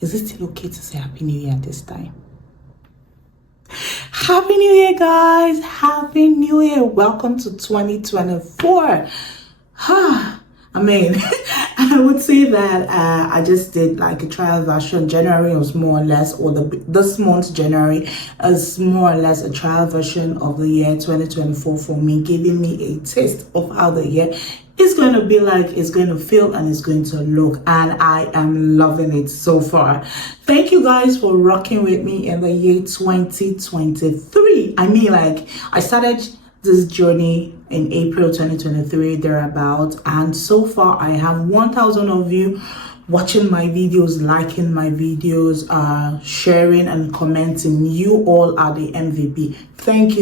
Is it still okay to say Happy New Year at this time? Happy New Year, guys! Happy New Year! Welcome to 2024. I mean, I would say that I just did like a trial version. January was more or less, or this month, January, is more or less a trial version of the year 2024 for me, giving me a taste of how the year is going to be like, it's going to feel, and it's going to look. And I am loving it so far. Thank you guys for rocking with me in the year 2023. I mean, like, I started this journey in April 2023 thereabout, and so far I have 1,000 of you watching my videos, liking my videos, sharing and commenting. You all are the MVP. Thank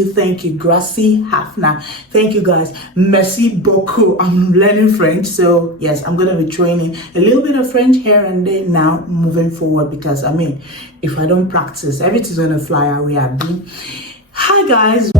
you, Gracie Hafna. Thank you guys. Merci beaucoup. I'm learning French, so yes, I'm gonna be training a little bit of French here and there now moving forward, because I mean, if I don't practice, everything's gonna fly away. Hi guys.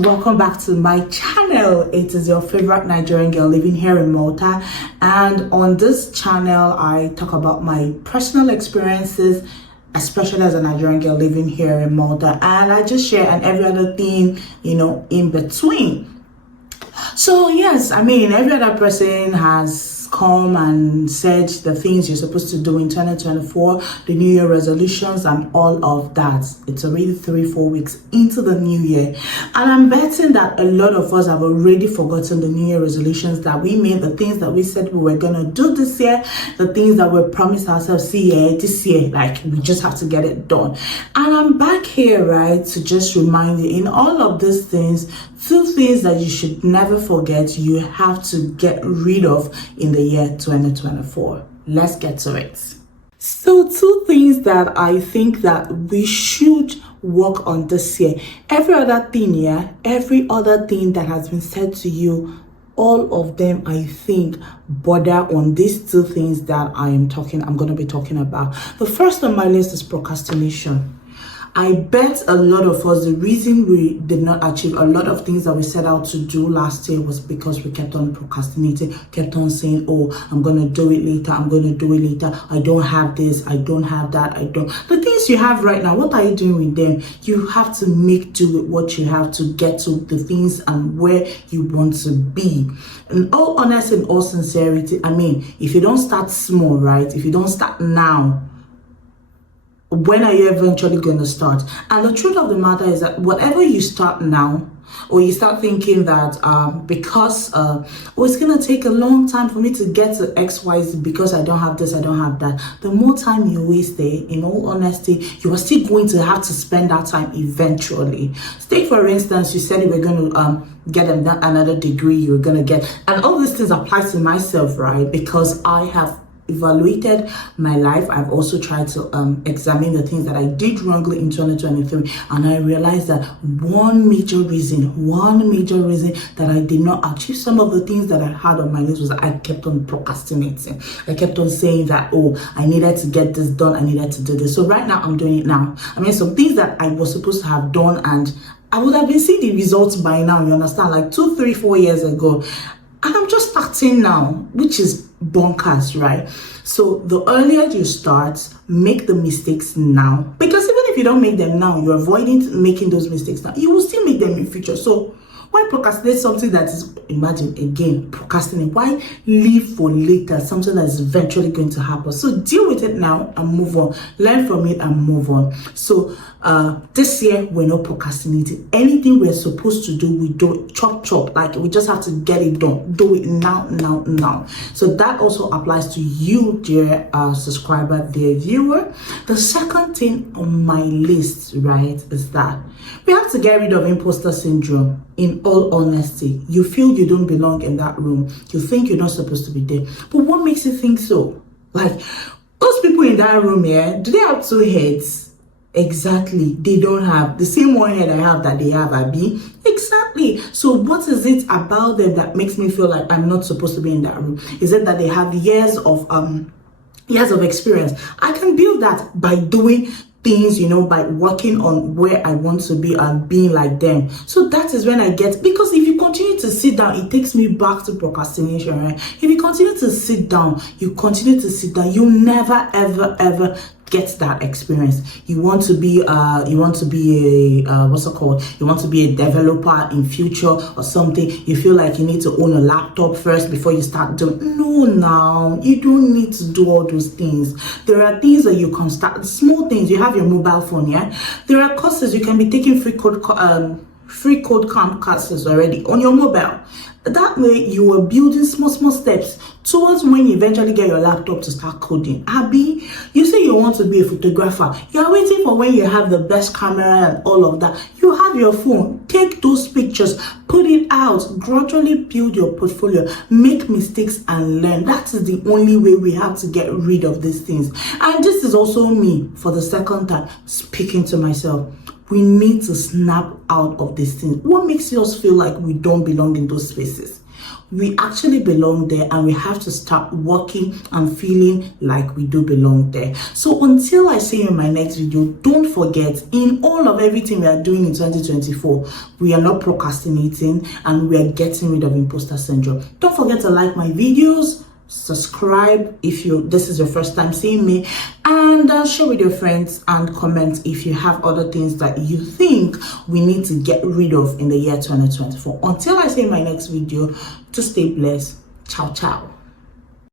Welcome back to my channel. It is your favorite Nigerian girl living here in Malta, and on this channel I talk about my personal experiences, especially as a Nigerian girl living here in Malta, and I just share and every other thing, you know, in between. So yes, I mean, every other person has come and said the things you're supposed to do in 2024, the New Year resolutions and all of that. It's already 3-4 weeks into the new year, and I'm betting that a lot of us have already forgotten the New Year resolutions that we made, the things that we said we were gonna do this year, the things that we promised ourselves this year, like we just have to get it done. And I'm back here, right, to just remind you, in all of these things, 2 things that you should never forget you have to get rid of in the year 2024. Let's get to it. So 2 things that I think that we should work on this year. Every other thing, every other thing that has been said to you, all of them, I think, border on these 2 things that I'm going to be talking about. The first on my list is procrastination. I bet a lot of us, the reason we did not achieve a lot of things that we set out to do last year was because we kept on procrastinating, kept on saying, oh, I'm going to do it later, I'm going to do it later, I don't have this, I don't have that, The things you have right now, what are you doing with them? You have to make do with what you have to get to the things and where you want to be. In all honesty and all sincerity, I mean, if you don't start small, right? If you don't start now, when are you eventually going to start? And the truth of the matter is that whatever you start now, or you start thinking that because it's going to take a long time for me to get to XYZ because I don't have this, I don't have that, the more time you waste there, in all honesty, you are still going to have to spend that time eventually. Take for instance, you said you were going to get another degree, you were going to get, and all these things apply to myself, right? Because I have evaluated my life. I've also tried to examine the things that I did wrongly in 2023, and I realized that one major reason that I did not achieve some of the things that I had on my list was that I kept on procrastinating. I kept on saying that, oh, I needed to get this done, I needed to do this. So right now I'm doing it now. I mean, some things that I was supposed to have done and I would have been seeing the results by now, you understand, like 2, 3, 4 years ago, and I'm just starting now, which is bonkers, right? So the earlier you start, make the mistakes now, because even if you don't make them now, you're avoiding making those mistakes now, you will still make them in future. So why procrastinate something that is, imagine again, procrastinate, why leave for later something that is eventually going to happen? So deal with it now and move on, learn from it and move on. So this year we're not procrastinating. Anything we're supposed to do, we do chop, like we just have to get it done. Do it now. So that also applies to you, dear subscriber, dear viewer. The second thing on my list, right, is that we have to get rid of imposter syndrome. In all honesty, you feel you don't belong in that room, you think you're not supposed to be there, but what makes you think so? Like, those people in that room here, do they have 2 heads? Exactly. They don't have the same one head I have that they have, Abby. Exactly. So what is it about them that makes me feel like I'm not supposed to be in that room? Is it that they have years of experience? I can build that by doing things, by working on where I want to be and being like them. So that is when I get, because if you continue to sit down, it takes me back to procrastination, right? If you continue to sit down, you never ever get that experience. You want to be a what's it called? You want to be a developer in future or something. You feel like you need to own a laptop first before you start doing. No, now you don't need to do all those things. There are things that you can start, small things. You have your mobile phone, yeah. There are courses you can be taking, free code camp classes already on your mobile. That way you are building small steps towards when you eventually get your laptop to start coding. Abby, you say you want to be a photographer. You're waiting for when you have the best camera and all of that. You have your phone. Take those pictures, put it out, gradually build your portfolio, make mistakes and learn. That is the only way we have to get rid of these things. And this is also me, for the second time, speaking to myself. We need to snap out of these things. What makes us feel like we don't belong in those spaces? We actually belong there, and we have to start working and feeling like we do belong there. So until I see you in my next video, don't forget, in all of everything we are doing in 2024, we are not procrastinating and we are getting rid of imposter syndrome. Don't forget to like my videos, subscribe if this is your first time seeing me, and share with your friends, and comment if you have other things that you think we need to get rid of in the year 2024. Until I see you in my next video, to stay blessed. Ciao.